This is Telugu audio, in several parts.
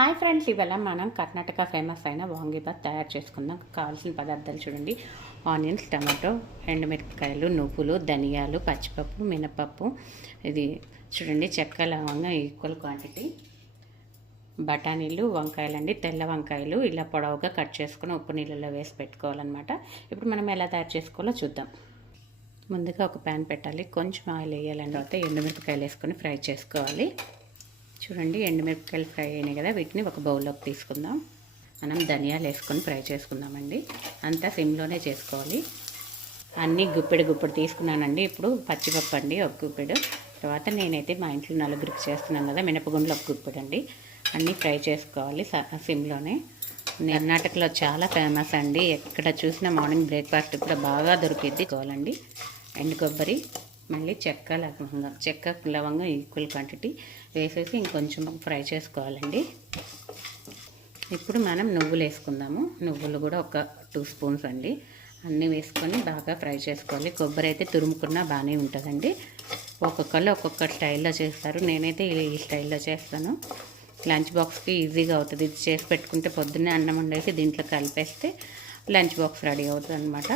హాయ్ ఫ్రెండ్స్ ఇవాళ మనం కర్ణాటక ఫేమస్ అయిన వాంగిబాత్ తయారు చేసుకుందాం. కావాల్సిన పదార్థాలు చూడండి. ఆనియన్స్ టమాటో ఎండుమిరపకాయలు నువ్వులు ధనియాలు పచ్చిపప్పు మినపప్పు. ఇది చూడండి చెక్క లవంగా ఈక్వల్ క్వాంటిటీ. బఠానీలు వంకాయలండి తెల్ల వంకాయలు. ఇలా పొడవుగా కట్ చేసుకుని ఉప్పు నీళ్ళలో వేసి పెట్టుకోవాలన్నమాట. ఇప్పుడు మనం ఎలా తయారు చేసుకోవాలో చూద్దాం. ముందుగా ఒక ప్యాన్ పెట్టాలి. కొంచెం ఆయిల్ వేయాలని తర్వాత ఎండుమిరపకాయలు వేసుకొని ఫ్రై చేసుకోవాలి. చూడండి ఎండుమిరపకాయలు ఫ్రై అయినాయి కదా వీటిని ఒక బౌల్లోకి తీసుకుందాం. మనం ధనియాలు వేసుకొని ఫ్రై చేసుకుందామండి. అంతా సిమ్లోనే చేసుకోవాలి. అన్నీ గుప్పెడు గుప్పెడు తీసుకున్నానండి. ఇప్పుడు పచ్చిపప్పు అండి ఒక గుప్పెడు. తర్వాత నేనైతే మా ఇంట్లో నలుగురికి చేస్తున్నాను కదా మినపగుండ్లు ఒక గుప్పెడు అండి. అన్నీ ఫ్రై చేసుకోవాలి సిమ్లోనే. కర్ణాటకలో చాలా ఫేమస్ అండి. ఎక్కడ చూసినా మార్నింగ్ బ్రేక్ఫాస్ట్ కూడా బాగా దొరికిద్ది. కావాలండి. ఎండు కొబ్బరి మళ్ళీ చెక్క లవంగం చెక్క లవంగం ఈక్వల్ క్వాంటిటీ వేసేసి ఇంకొంచెం ఫ్రై చేసుకోవాలండి. ఇప్పుడు మనం నువ్వులు వేసుకుందాము. నువ్వులు కూడా ఒక టూ స్పూన్స్ అండి. అన్నీ వేసుకొని బాగా ఫ్రై చేసుకోవాలి. కొబ్బరి అయితే తురుముకున్నా బాగానే ఉంటుందండి. ఒక్కొక్కళ్ళు ఒక్కొక్క స్టైల్లో చేస్తారు. నేనైతే ఈ స్టైల్లో చేస్తాను. లంచ్ బాక్స్కి ఈజీగా అవుతుంది. ఇది చేసి పెట్టుకుంటే పొద్దున్నే అన్నం వండేసి దీంట్లో కలిపేస్తే లంచ్ బాక్స్ రెడీ అవుతుంది అనమాట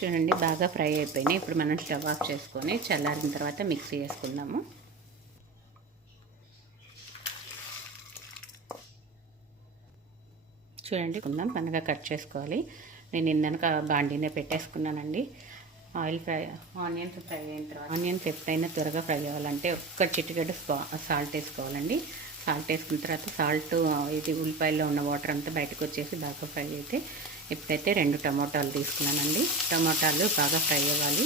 చూడండి బాగా ఫ్రై అయిపోయినాయి. ఇప్పుడు మనం స్టవ్ ఆఫ్ చేసుకొని చల్లారిన తర్వాత మిక్సీ వేసుకుందాము. చూడండి కుందాం పండుగ కట్ చేసుకోవాలి. నేను ఇందనక బాండీనే పెట్టేసుకున్నానండి. ఆయిల్ ఫ్రై ఆనియన్స్ ఫ్రై అయిన తర్వాత ఆనియన్స్ ఎప్పుడైనా త్వరగా ఫ్రై అవ్వాలంటే ఒక్క చిట్టుగడ్డ సాల్ట్ వేసుకోవాలండి. సాల్ట్ వేసుకున్న తర్వాత సాల్ట్ ఇది ఉల్లిపాయల్లో ఉన్న వాటర్ అంతా బయటకు వచ్చేసి బాగా ఫ్రై అయితే ఇప్పుడైతే రెండు టమోటాలు తీసుకున్నానండి. టమోటాలు బాగా ఫ్రై అవ్వాలి.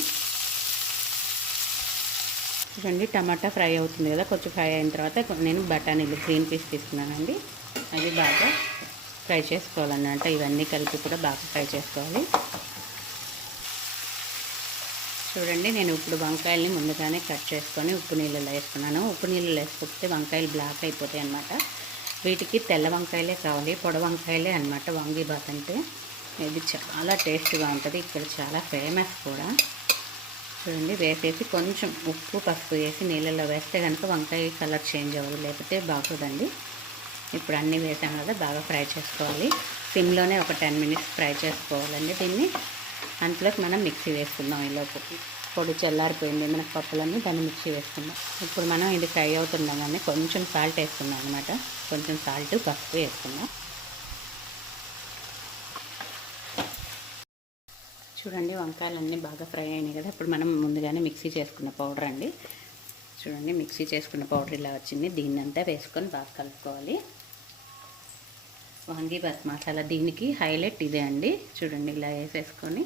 చూడండి టమాటా ఫ్రై అవుతుంది కదా కొంచెం ఫ్రై అయిన తర్వాత నేను బఠానీలు గ్రీన్ పీస్ తీసుకున్నానండి. అది బాగా ఫ్రై చేసుకోవాలన్నమాట. ఇవన్నీ కలిపి కూడా బాగా ఫ్రై చేసుకోవాలి. చూడండి నేను ఇప్పుడు వంకాయల్ని ముందుగానే కట్ చేసుకొని ఉప్పు నీళ్ళలో వేసుకున్నాను. ఉప్పు నీళ్ళలో వేసుకుంటే వంకాయలు బ్లాక్ అయిపోతాయి అనమాట వీటికి తెల్ల వంకాయలే కావాలి పొడ వంకాయలే అనమాట వాంగీబాత్ అంటే. ఇది చాలా టేస్ట్గా ఉంటుంది. ఇక్కడ చాలా ఫేమస్ కూడా. చూడండి వేసేసి కొంచెం ఉప్పు పసుపు వేసి నీళ్ళలో వేస్తే కనుక వంకాయ కలర్ చేంజ్ అవ్వదు. లేకపోతే బాగుందండి. ఇప్పుడు అన్నీ వేసాం కదా బాగా ఫ్రై చేసుకోవాలి. సిమ్లోనే ఒక టెన్ మినిట్స్ ఫ్రై చేసుకోవాలండి దీన్ని. అంతలోకి మనం మిక్సీ వేసుకుందాం ఈలోపు. పొడి చల్లారిపోయింది మనకు పప్పులన్నీ దాన్ని మిక్సీ వేసుకుందాం. ఇప్పుడు మనం ఇది ఫ్రై అవుతుండగానే కొంచెం సాల్ట్ వేసుకుందాం అనమాట కొంచెం సాల్ట్ పసుపు వేసుకుందాం. చూడండి వంకాయలు అన్నీ బాగా ఫ్రై అయినాయి కదా. ఇప్పుడు మనం ముందుగానే మిక్సీ చేసుకున్న పౌడర్ అండి. చూడండి మిక్సీ చేసుకున్న పౌడర్ ఇలా వచ్చింది. దీన్ని అంతా వేసుకొని బాగా కలుపుకోవాలి. వాంగీబాత్ మసాలా దీనికి హైలైట్ ఇదే అండి. చూడండి ఇలా వేసేసుకొని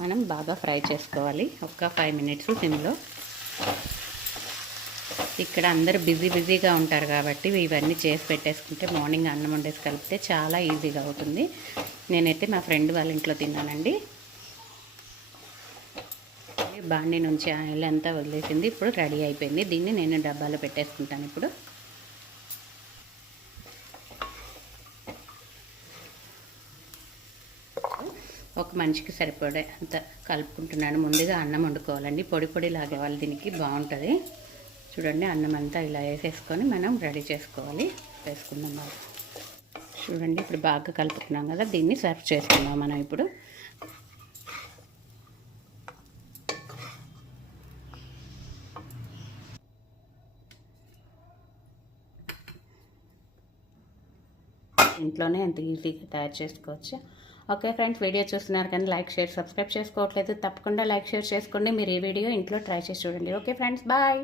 మనం బాగా ఫ్రై చేసుకోవాలి. ఒక్క ఫైవ్ మినిట్స్ సిమ్లో. ఇక్కడ అందరు బిజీ బిజీగా ఉంటారు కాబట్టి ఇవన్నీ చేసి పెట్టేసుకుంటే మార్నింగ్ అన్నం వండేసి కలిపితే చాలా ఈజీగా అవుతుంది. నేనైతే మా ఫ్రెండ్ వాళ్ళ ఇంట్లో తిన్నానండి. బాండీ నుంచి ఆయిల్ అంతా వదిలేసింది. ఇప్పుడు రెడీ అయిపోయింది. దీన్ని నేను డబ్బాలో పెట్టేసుకుంటాను ఇప్పుడు. ఒక మనిషికి సరిపడే అంత కలుపుకుంటున్నాను. ముందుగా అన్నం వండుకోవాలండి. పొడి పొడి లాగేవాళ్ళు దీనికి బాగుంటుంది. చూడండి అన్నం అంతా ఇలా వేసేసుకొని మనం రెడీ చేసుకోవాలి. వేసుకుందాం చూడండి ఇప్పుడు బాగా కలుపుకున్నాం కదా దీన్ని సర్వ్ చేసుకుందాం మనం ఇప్పుడు. ఇంట్లోనే ఎంత ఈజీగా తయారు చేసుకోవచ్చు. ఓకే ఫ్రెండ్స్ వీడియో చూస్తున్నారు కానీ లైక్ షేర్ సబ్స్క్రైబ్ చేసుకోవట్లేదు. తప్పకుండా లైక్ షేర్ చేసుకోండి. మీరు ఈ వీడియో ఇంట్లో ట్రై చేసి చూడండి. Okay friends bye.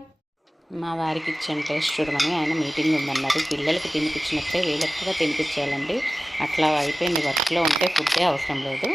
మా వారికి ఇచ్చిన టేస్ట్ చూడమని ఆయన మీటింగ్ ఉందన్నారు. పిల్లలకి తినిపించినట్టే వీళ్ళకి తినిపించాలండి అట్లా అయిపోయింది వర్క్లో ఉంటే ఫుడ్డే అవసరం లేదు.